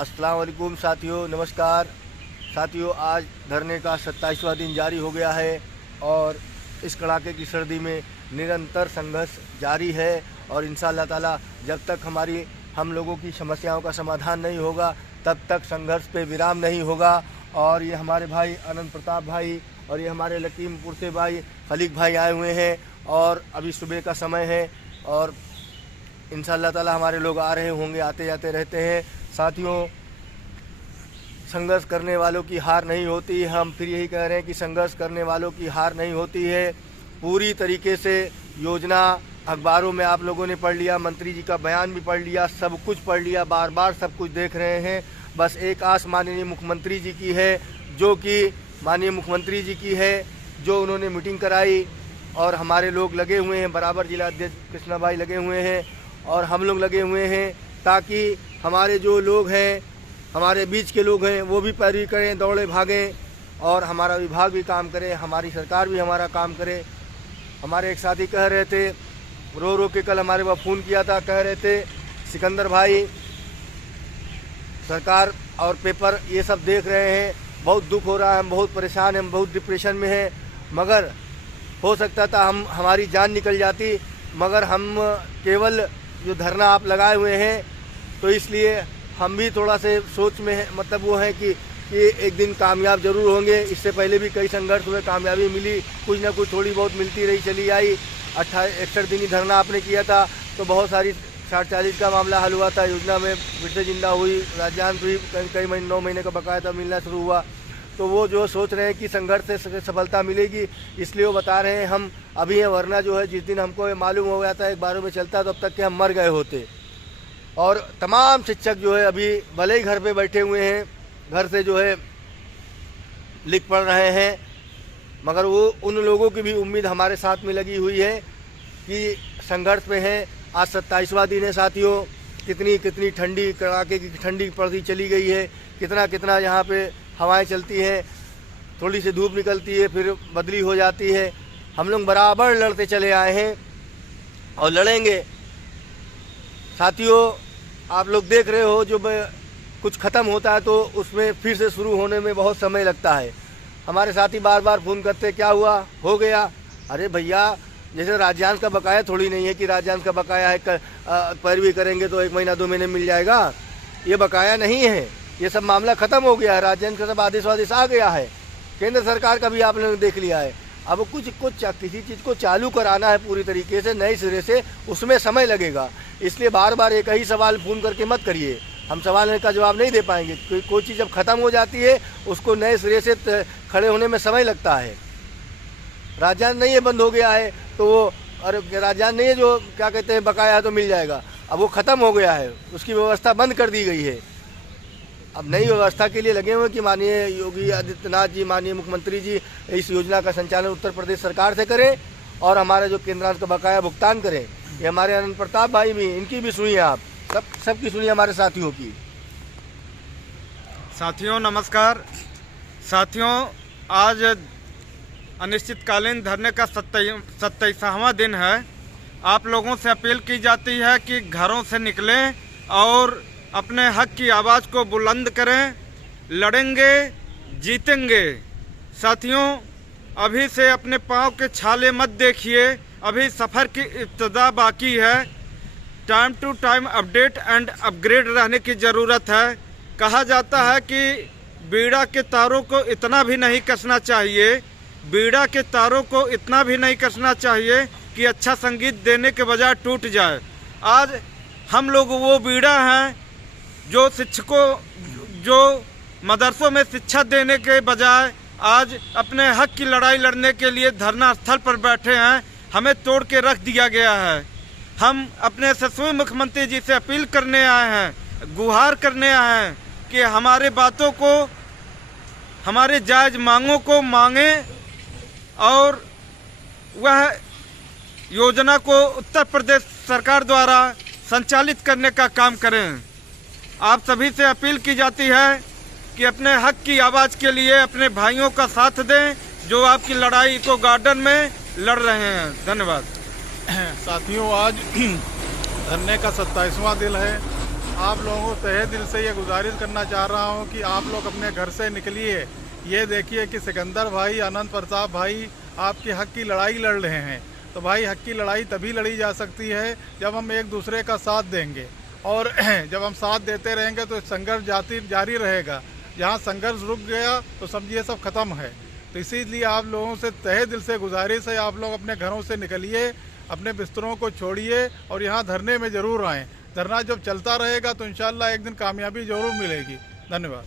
अस्सलाम वालेकुम साथियों, नमस्कार साथियों। आज धरने का 27वां दिन जारी हो गया है और इस कड़ाके की सर्दी में निरंतर संघर्ष जारी है और इंशाअल्लाह ताला जब तक हम लोगों की समस्याओं का समाधान नहीं होगा तब तक संघर्ष पे विराम नहीं होगा। और ये हमारे भाई अनंत प्रताप भाई और ये हमारे लकीमपुर से भाई खलीक भाई आए हुए हैं और अभी सुबह का समय है और इंशाअल्लाह ताला हमारे लोग आ रहे होंगे, आते जाते रहते हैं। साथियों, संघर्ष करने वालों की हार नहीं होती। हम फिर यही कह रहे हैं कि संघर्ष करने वालों की हार नहीं होती है। पूरी तरीके से योजना अखबारों में आप लोगों ने पढ़ लिया, मंत्री जी का बयान भी पढ़ लिया, सब कुछ पढ़ लिया, बार बार सब कुछ देख रहे हैं। बस एक आस माननीय मुख्यमंत्री जी की है, जो कि माननीय मुख्यमंत्री जी की है, जो उन्होंने मीटिंग कराई और हमारे लोग लगे हुए हैं, बराबर जिला अध्यक्ष कृष्णा भाई लगे हुए हैं और हम लोग लगे हुए हैं ताकि हमारे जो लोग हैं, हमारे बीच के लोग हैं, वो भी पैरवी करें, दौड़े भागें और हमारा विभाग भी काम करे, हमारी सरकार भी हमारा काम करे। हमारे एक साथी कह रहे थे, रो रो के कल हमारे पास फ़ोन किया था, कह रहे थे सिकंदर भाई सरकार और पेपर ये सब देख रहे हैं, बहुत दुख हो रहा है, हम बहुत परेशान हैं, हम बहुत डिप्रेशन में हैं। मगर हो सकता था हमारी जान निकल जाती, मगर हम केवल जो धरना आप लगाए हुए हैं तो इसलिए हम भी थोड़ा से सोच में है, मतलब वो है कि एक दिन कामयाब जरूर होंगे। इससे पहले भी कई संघर्ष हुए, कामयाबी मिली, कुछ ना कुछ थोड़ी बहुत मिलती रही, चली आई। 61 दिन ही धरना आपने किया था तो बहुत सारी 60-40 का मामला हल हुआ था, योजना में फिर से जिंदा हुई, राज्यांश भी कई महीने 9 महीने का बकाया था, मिलना शुरू हुआ। तो वो जो सोच रहे हैं कि संघर्ष से सफलता मिलेगी, इसलिए वो बता रहे हैं हम अभी हैं, वरना जो है जिस दिन हमको मालूम हो गया था एक बारों में चलता तो अब तक के हम मर गए होते। और तमाम शिक्षक जो है अभी भले ही घर पे बैठे हुए हैं, घर से जो है लिख पढ़ रहे हैं, मगर वो उन लोगों की भी उम्मीद हमारे साथ में लगी हुई है कि संघर्ष में है। आज 27वां दिन है साथियों, कितनी ठंडी, कड़ाके की ठंडी पड़ती चली गई है, कितना यहाँ पे हवाएं चलती हैं, थोड़ी सी धूप निकलती है फिर बदली हो जाती है। हम लोग बराबर लड़ते चले आए हैं और लड़ेंगे। साथियों, आप लोग देख रहे हो, जो कुछ ख़त्म होता है तो उसमें फिर से शुरू होने में बहुत समय लगता है। हमारे साथी बार बार फ़ोन करते, क्या हुआ, हो गया? अरे भैया, जैसे राज्यांश का बकाया थोड़ी नहीं है कि राज्यांश का बकाया है, पैरवी करेंगे तो 1 महीना 2 महीने मिल जाएगा। ये बकाया नहीं है, ये सब मामला ख़त्म हो गया है, राज्यांश का सब आदेश आ गया है, केंद्र सरकार का भी आपने देख लिया है। अब किसी चीज़ को चालू कराना है पूरी तरीके से, नए सिरे से, उसमें समय लगेगा। इसलिए बार बार एक ही सवाल फ़ोन करके मत करिए, हम सवाल का जवाब नहीं दे पाएंगे। कोई चीज़ जब ख़त्म हो जाती है उसको नए सिरे से खड़े होने में समय लगता है। राज्यांश नहीं है, बंद हो गया है तो वो, अरे राज्यांश नहीं है जो क्या कहते हैं बकाया है तो मिल जाएगा, अब वो ख़त्म हो गया है, उसकी व्यवस्था बंद कर दी गई है। अब नई व्यवस्था के लिए लगे हुए कि माननीय योगी आदित्यनाथ जी, माननीय मुख्यमंत्री जी इस योजना का संचालन उत्तर प्रदेश सरकार से करें और हमारा जो केंद्रांश का बकाया भुगतान करें। ये हमारे अनंत प्रताप भाई भी, इनकी भी सुनिए आप, सबकी सुनिए, हमारे साथियों की। साथियों नमस्कार। साथियों, आज अनिश्चितकालीन धरने का 27वां दिन है। आप लोगों से अपील की जाती है कि घरों से निकलें और अपने हक की आवाज़ को बुलंद करें। लड़ेंगे, जीतेंगे। साथियों, अभी से अपने पाँव के छाले मत देखिए, अभी सफ़र की इब्तिदा बाकी है। Time to time update and upgrade रहने की ज़रूरत है। कहा जाता है कि बीड़ा के तारों को इतना भी नहीं कसना चाहिए, बीड़ा के तारों को इतना भी नहीं कसना चाहिए कि अच्छा संगीत देने के बजाय टूट जाए। आज हम लोग वो बीड़ा हैं जो शिक्षकों, जो मदरसों में शिक्षा देने के बजाय आज अपने हक की लड़ाई लड़ने के लिए धरना स्थल पर बैठे हैं। हमें तोड़ के रख दिया गया है। हम अपने यशस्वी मुख्यमंत्री जी से अपील करने आए हैं, गुहार करने आए हैं कि हमारे बातों को, हमारे जायज़ मांगों को मांगें और वह योजना को उत्तर प्रदेश सरकार द्वारा संचालित करने का काम करें। आप सभी से अपील की जाती है कि अपने हक की आवाज़ के लिए अपने भाइयों का साथ दें जो आपकी लड़ाई को गार्डन में लड़ रहे हैं। धन्यवाद। साथियों, आज धरने का 27वां दिन है। आप लोगों को तहे दिल से ये गुजारिश करना चाह रहा हूँ कि आप लोग अपने घर से निकलिए। ये देखिए कि सिकंदर भाई, आनंद प्रताप भाई आपके हक की लड़ाई लड़ रहे हैं। तो भाई हक की लड़ाई तभी लड़ी जा सकती है जब हम एक दूसरे का साथ देंगे, और जब हम साथ देते रहेंगे तो संघर्ष जारी रहेगा। जहाँ संघर्ष रुक गया तो समझिए सब खत्म है। तो इसीलिए आप लोगों से तहे दिल से गुजारिश है, आप लोग अपने घरों से निकलिए, अपने बिस्तरों को छोड़िए और यहाँ धरने में ज़रूर आएँ। धरना जब चलता रहेगा तो इंशाल्लाह एक दिन कामयाबी ज़रूर मिलेगी। धन्यवाद।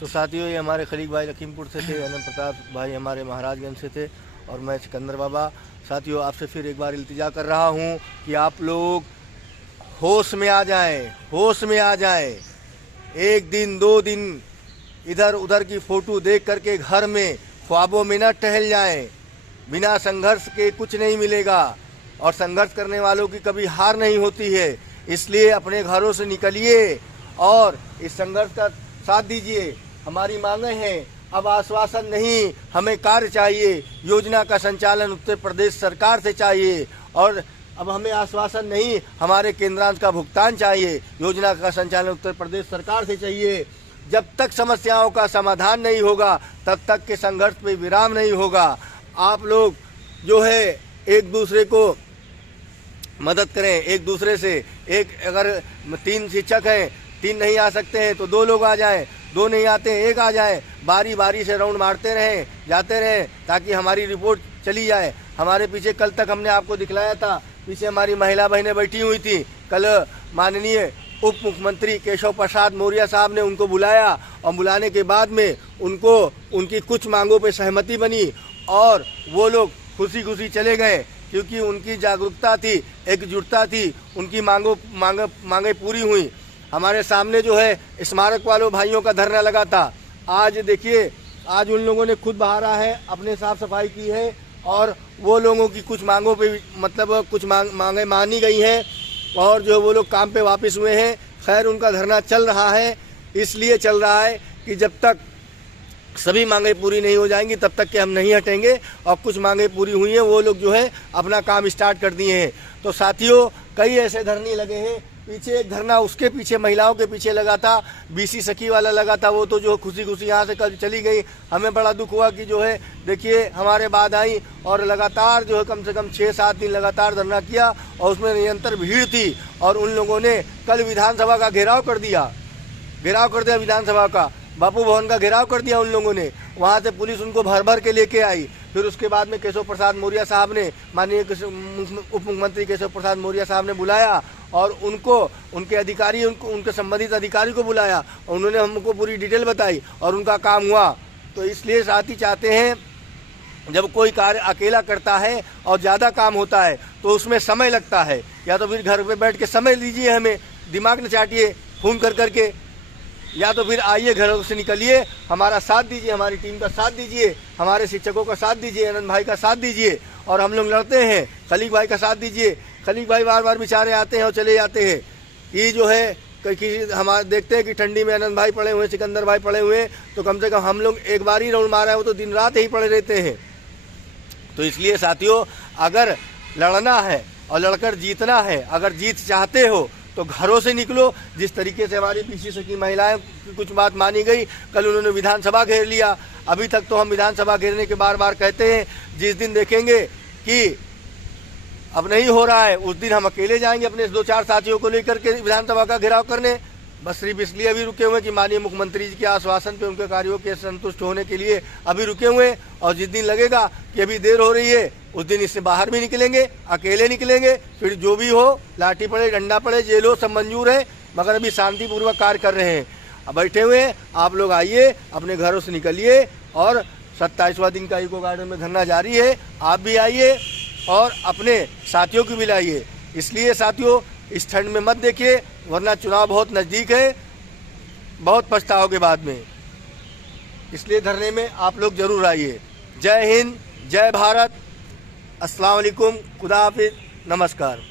तो साथियों, ये हमारे खलीक भाई लखीमपुर से थे, आनंद प्रताप भाई हमारे महाराजगंज से थे, और मैं सिकंदर बाबा। साथियों, आपसे फिर एक बार इल्तिजा कर रहा हूँ कि आप लोग होश में आ जाएं, होश में आ जाएं। एक दिन 2 दिन इधर उधर की फ़ोटो देख करके घर में ख्वाबों में न टहल जाएं। बिना संघर्ष के कुछ नहीं मिलेगा, और संघर्ष करने वालों की कभी हार नहीं होती है। इसलिए अपने घरों से निकलिए और इस संघर्ष का साथ दीजिए। हमारी मांगें हैं, अब आश्वासन नहीं, हमें कार्य चाहिए। योजना का संचालन उत्तर प्रदेश सरकार से चाहिए, और अब हमें आश्वासन नहीं, हमारे केंद्रांश का भुगतान चाहिए। योजना का संचालन उत्तर प्रदेश सरकार से चाहिए। जब तक समस्याओं का समाधान नहीं होगा तब तक के संघर्ष पे विराम नहीं होगा। आप लोग जो है एक दूसरे को मदद करें, एक दूसरे से। एक अगर 3 शिक्षक हैं, 3 नहीं आ सकते हैं तो 2 लोग आ जाएं, 2 नहीं आते हैं 1 आ जाए। बारी बारी से राउंड मारते रहें, जाते रहें, ताकि हमारी रिपोर्ट चली जाए। हमारे पीछे कल तक हमने आपको दिखलाया था, पीछे हमारी महिला बहनें बैठी हुई थी। कल माननीय उप मुख्यमंत्री केशव प्रसाद मौर्य साहब ने उनको बुलाया, और बुलाने के बाद में उनको उनकी कुछ मांगों पे सहमति बनी, और वो लोग खुशी खुशी चले गए, क्योंकि उनकी जागरूकता थी, एकजुटता थी, उनकी मांगे पूरी हुई। हमारे सामने जो है स्मारक वालों भाइयों का धरना लगा था। आज देखिए, आज उन लोगों ने खुद बहारा है, अपने साफ सफाई की है, और वो लोगों की कुछ मांगों पे मतलब कुछ मांगे मानी गई हैं, और जो वो लोग काम पे वापस हुए हैं। खैर, उनका धरना चल रहा है, इसलिए चल रहा है कि जब तक सभी मांगे पूरी नहीं हो जाएंगी तब तक के हम नहीं हटेंगे। और कुछ मांगे पूरी हुई हैं, वो लोग जो है अपना काम स्टार्ट कर दिए हैं। तो साथियों, कई ऐसे धरने लगे हैं। पीछे एक धरना उसके पीछे महिलाओं के पीछे लगा था, बीसी सखी वाला लगा था, वो तो जो खुशी खुशी यहाँ से कल चली गई। हमें बड़ा दुख हुआ कि जो है देखिए हमारे बाद आई, और लगातार जो है कम से कम 6-7 दिन लगातार धरना किया, और उसमें निरंतर भीड़ थी। और उन लोगों ने कल विधानसभा का घेराव कर दिया विधानसभा का, बापू भवन का घेराव कर दिया उन लोगों ने। वहाँ से पुलिस उनको भर भर के लेके आई। फिर उसके बाद में केशव प्रसाद मौर्य साहब ने, माननीय उप मुख्यमंत्री केशव प्रसाद मौर्य साहब ने बुलाया, और उनको उनके अधिकारी उनके संबंधित अधिकारी को बुलाया, और उन्होंने हमको पूरी डिटेल बताई, और उनका काम हुआ। तो इसलिए साथी चाहते हैं, जब कोई कार्य अकेला करता है और ज़्यादा काम होता है तो उसमें समय लगता है। या तो फिर घर पे बैठ के समय लीजिए, हमें दिमाग न चाटिए फोन कर करके, या तो फिर आइए घरों से निकलिए, हमारा साथ दीजिए, हमारी टीम का साथ दीजिए, हमारे शिक्षकों का साथ दीजिए, आनंद भाई का साथ दीजिए, और हम लोग लड़ते हैं। खलीक भाई का साथ दीजिए। खलीक भाई बार बार बेचारे आते हैं और चले जाते हैं। ये जो है कि हमारे देखते हैं कि ठंडी में आनंद भाई पड़े हुए, सिकंदर भाई पड़े हुए, तो कम से कम हम लोग एक बार ही राउंड मारा है, वो तो दिन रात ही पड़े रहते हैं। तो इसलिए साथियों, अगर लड़ना है और लड़कर जीतना है, अगर जीत चाहते हो तो घरों से निकलो। जिस तरीके से हमारी पीछे से की महिलाएं की कुछ बात मानी गई, कल उन्होंने विधानसभा घेर लिया। अभी तक तो हम विधानसभा घेरने के बार बार कहते हैं, जिस दिन देखेंगे कि अब नहीं हो रहा है उस दिन हम अकेले जाएंगे अपने 2-4 साथियों को लेकर के विधानसभा का घेराव करने। बस सिर्फ इसलिए अभी रुके हुए कि माननीय मुख्यमंत्री जी के आश्वासन पे, उनके कार्यों के संतुष्ट होने के लिए अभी रुके हुए। और जिस दिन लगेगा कि अभी देर हो रही है, उस दिन इससे बाहर भी निकलेंगे, अकेले निकलेंगे। फिर जो भी हो, लाठी पड़े, डंडा पड़े, जेल हो, सब मंजूर है, मगर अभी शांतिपूर्वक कार्य कर रहे हैं। अब बैठे हुए हैं, आप लोग आइए, अपने घरों से निकलिए, और 27वां दिन का इको गार्डन में धरना जारी है। आप भी आइए और अपने साथियों को भी लाइए। इसलिए साथियों, इस ठंड में मत देखिए, वरना चुनाव बहुत नज़दीक है, बहुत पछताओगे बाद में। इसलिए धरने में आप लोग जरूर आइए। जय हिंद, जय भारत, अस्सलाम वालेकुम, खुदा हाफिज, नमस्कार।